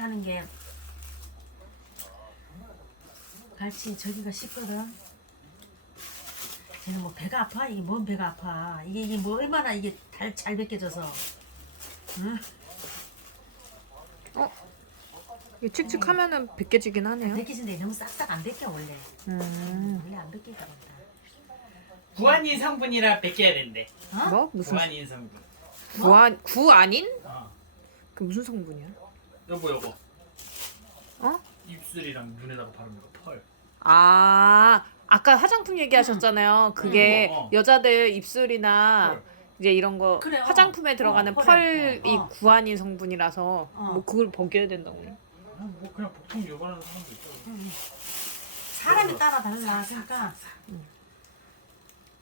하는 게 갈치 저기가 쉽거든. 쟤는 뭐 배가 아파? 이게 뭔 배가 아파? 이게 이게 뭐 얼마나 이게 달, 잘 벗겨져서. 응? 이게 칙칙하면은 벗겨지긴 하네요. 벗겨진데 너무 싹싹 안 벗겨 원래. 음. 원래 안 벗기거든. 구안인 성분이라 베껴야 된대. 어? 뭐 무슨 구안인 성분. 구안 구 아닌? 어. 그 무슨 성분이야? 여보 여보. 어? 입술이랑 눈에다가 바르는 거 펄. 아 아까 화장품 얘기하셨잖아요. 그게 어, 어. 여자들 입술이나 펄. 이제 이런 거 그래, 어. 화장품에 들어가는 어, 펄에. 펄이 어, 어. 구안인 성분이라서 어. 뭐 그걸 벗겨야 된다고. 아, 뭐 그냥 보통 요구하는 사람도 있죠. 사람이 따라 달라. 그러니까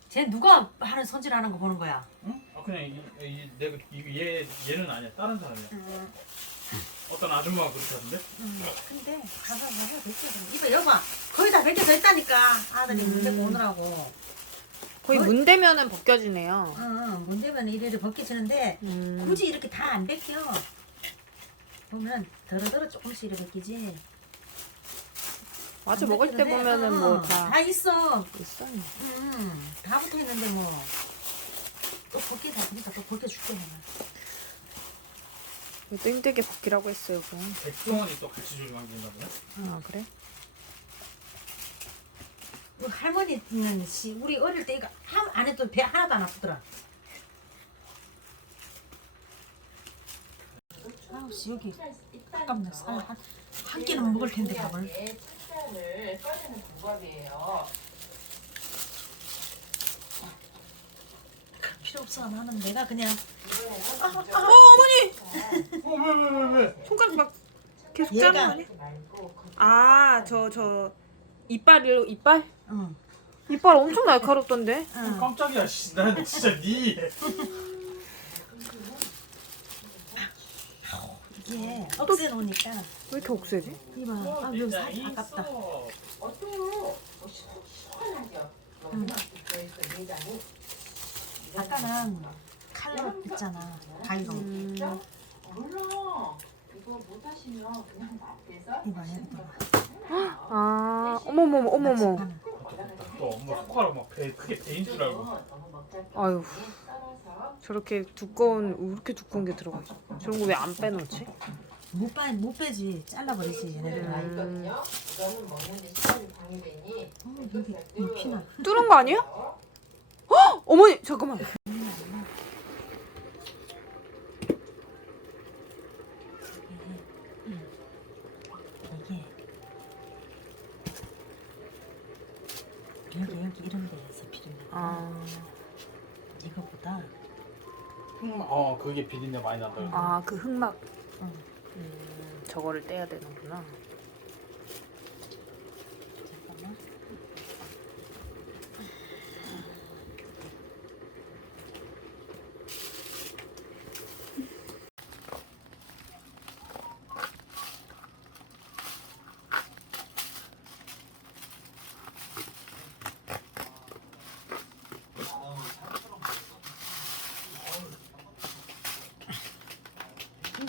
쟤 누가 하는 손질하는 거 보는 거야. 응? 아 그냥 이, 이 내가 이, 얘 얘는 아니야 다른 사람이야. 응. 어떤 아줌마가 그렇게 하던데? 응. 근데 가서 가서 벗겨. 이봐 여봐 거의 다 벗겨져 있다니까 아들이 음. 문제 오느라고. 거의 거의- 문 대면은 벗겨지네요. 응. 문제면 이래도 벗겨지는데 음. 굳이 이렇게 다 안 벗겨. 보면 더러더러 조금씩 이렇게 벗기지. 맞아 안 먹을 때. 보면은 어, 뭐 다 다 있어. 있어. 음, 다 붙어 있는데 뭐. 또 벗겨 다 보니까 또 벗겨줄게 내가. 이것도 힘들게 벗기라고 했어요. 그럼. 백종원이 또 같이 조림한 건가 보네. 아 그래? 그 할머니는 씨 우리 어릴 때 이거 한 안에 또배 하나도 안 아프더라. 아우 씨 여기 아깝네 살한 한 끼는 먹을 텐데 밥을. 을 꺼내는 방법이에요. 그럴 필요 없어 나는 내가 그냥 어 어머니 어왜 왜 왜 왜? 손가락 막 계속 짜는 거 아니야? 아저 저 이빨이요 이빨? 응. 이빨 엄청 날카롭던데. 응. 깜짝이야. 씨, 난 진짜 니. 이게 억세 놓으니까 왜 이렇게 억세지? 이봐 아 아깝다. 어때요? 어, 그래서 내장이 아까는 칼로 있잖아 가위로. 음. 물론 이거 얘도 아 어머머머 어머머. 또 엄마 손가락 막배 크게 배인 줄 알고. 아유 저렇게 두꺼운 왜 이렇게 두꺼운 게 들어가 있어? 저런 거 왜 안 빼놓지? 못, 빼, 못 빼지 잘라버리지 얘네들 가아 어, 피나 뚫은 거 아니야? 헉! 어머니 잠깐만. 이게 여기 여기 이런 데에서 비린내 아, 이거보다 음, 어 그게 비린내 많이 난다. 아 그 흑막. 응. 음, 저거를 떼야 되는구나.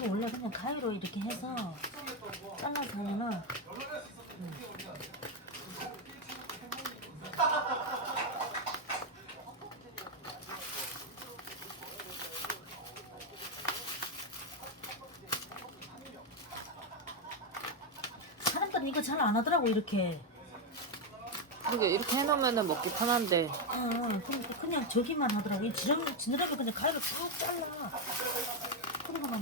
이거 원래 그냥 가위로 이렇게 해서 잘라서 하면은 사람들은 이거 잘 안 하더라고 이렇게. 이게 이렇게 해놓으면 먹기 편한데. 그러니까 그냥 저기만 하더라고. 이 지렁이 지느러미 그냥 가위로 쭉 잘라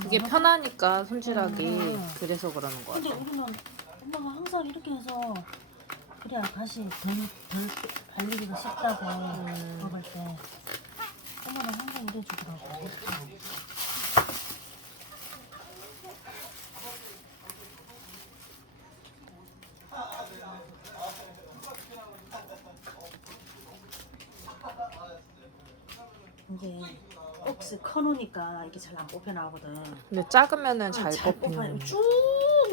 이게 먹어. 편하니까 손질하기 음. 그래서 그러는 거 근데 같아. 우리는 엄마가 항상 이렇게 해서 그래야 다시 덜덜 발리기가 쉽다고 음. 먹을 때 엄마는 항상 이래 주더라고 이게 억스 커놓으니까 이게 잘 안 뽑혀 나오거든. 근데 작으면은 잘 잘 뽑히는. 쭉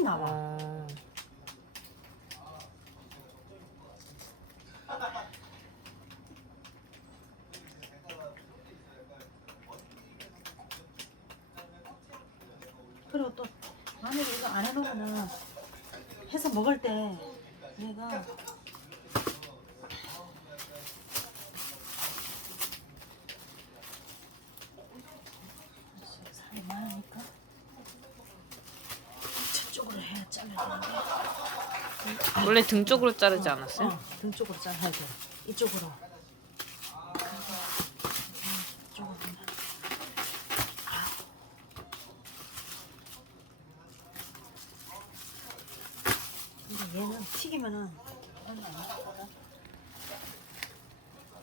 나와. 아, 그리고 또 만약에 이거 안 해놓으면은 해서 먹을 때 얘가 살이 많으니까 저쪽으로 해야 잘라야 되는데 원래 등 쪽으로 자르지 않았어요? 어, 등 쪽으로 잘라야 돼 이쪽으로 근데 얘는 튀기면은 얼마 안 나거든.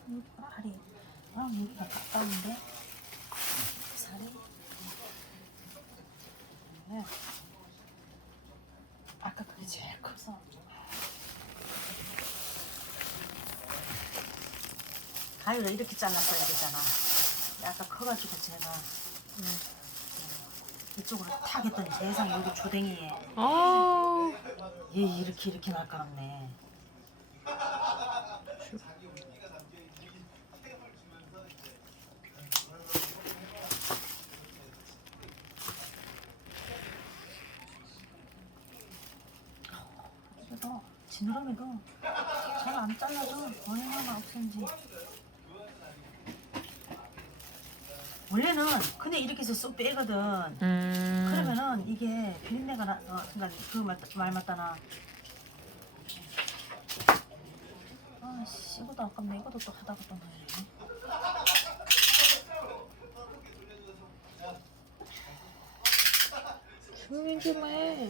이 알이 아 여기가 가까운데 살이 네. 아까 그게 제일 커서 가위로 이렇게 잘랐어야 되잖아. 아까 커가지고 제가 음, 이쪽으로 탁 했더니 세상 여기 조댕이에 아, 얘 이렇게 이렇게 날카롭네. 그래도 지느러미도 잘 안 잘라도 얼마나 없은지. 원래는 그냥 이렇게 해서 쏙 빼거든. 음. 그러면은 이게 비린내가 나, 어, 그러니까 그 말, 말 맞다나. 아씨, 이것도 아깝네. 이것도 또 하다가 또 말이네. 조용히 좀 해.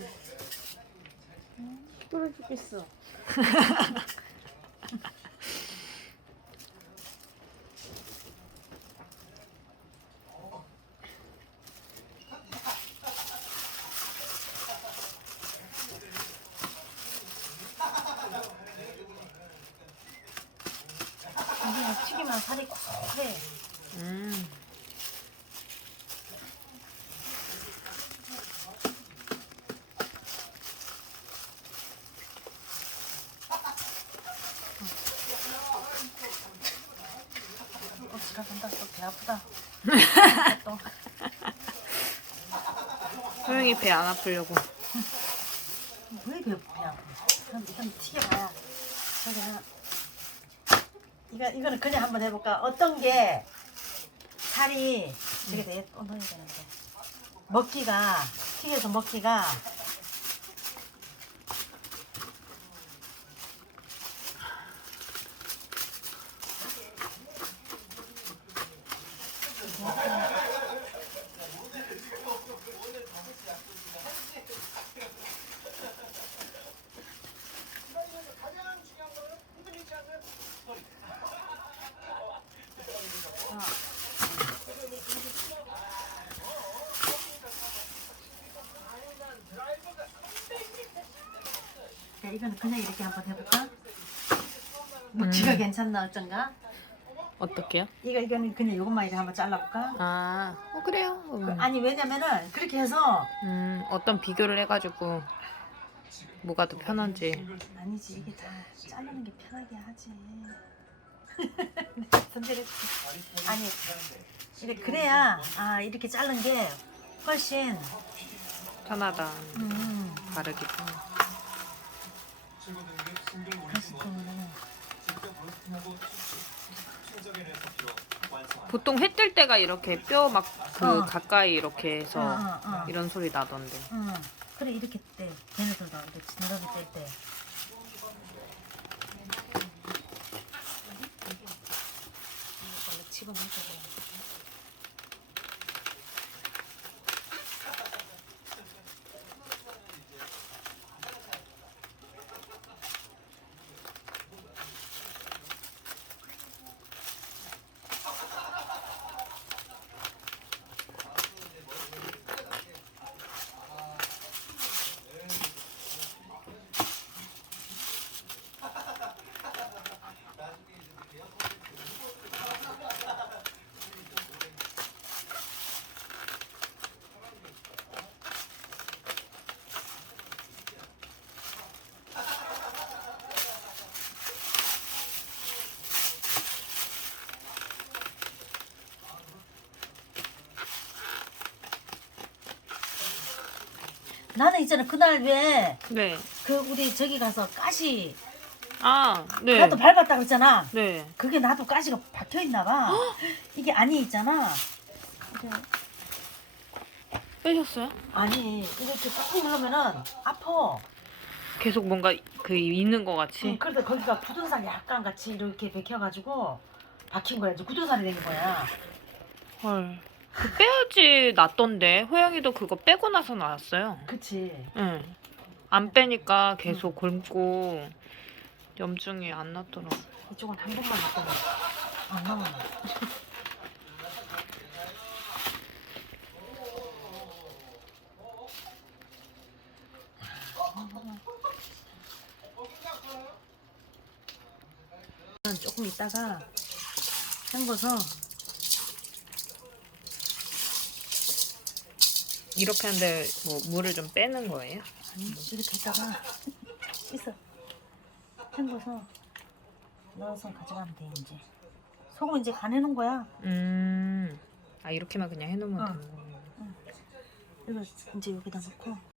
피곤해 죽겠어. 살이 고소해. 음. 또 지가 간다. 또배 아프다. 또. 소영이 배 안 아프려고. 왜 배, 배 아파? 그럼 일단 튀겨봐야. 저기는. 이거, 이거는 그냥 한번 해볼까? 어떤 게 살이 되게 또 넣어야 되는데. 먹기가, 튀겨서 먹기가 이거는 그냥 이렇게 한번 해볼까? 먹기가 괜찮나 어쩐가? 어떻게요? 이거 이거는 그냥 이것만 이렇게 한번 잘라볼까? 아, 어, 그래요. 음. 아니 왜냐면은 그렇게 해서 음, 어떤 비교를 해가지고 뭐가 더 편한지. 아니지 이게 다 자르는 게 편하게 하지. 선택해줄게. 아니 이래 그래야 아 이렇게 자른 게 훨씬 편하다. 음 바르기도. 보통 해 뜰 때가 이렇게 뼈 막 그 어. 가까이 이렇게 어, 해서 어, 어. 이런 소리 나던데. 응 그래 이렇게 때 걔네들도 이렇게 지느러미 뗄때 원래 집어넣어야 돼. 나는 있잖아 그날 왜그 네. 우리 저기 가서 가시 아, 네. 나도 밟았다 그랬잖아. 네. 그게 나도 가시가 박혀 있나 봐. 이게 아니 있잖아. 이게 빼셨어요? 아니 이렇게 꾹 누르면은 아파. 계속 뭔가 그 있는 것 같이. 응, 그래도 거기가 굳은 살 약간 같이 이렇게 bek혀가지고 박힌 거야. 이제 굳은 살이 된 거야. 헐. 그 빼야지 낫던데. 호영이도 그거 빼고 나서 나왔어요. 그치. 응. 안 빼니까 계속 굶고 염증이 안 났더라고. 이쪽은 한 번만 했더니 안 나와. 조금 있다가 헹궈서 이렇게 하는데 뭐 물을 좀 빼는 거예요? 아니 이렇게 있다가 씻어 헹궈서 넣어서 가져가면 돼 이제 소금 이제 간해놓은 거야 음. 아 이렇게만 그냥 해놓으면 어. 되는 거예요. 이거 이제 여기다 넣고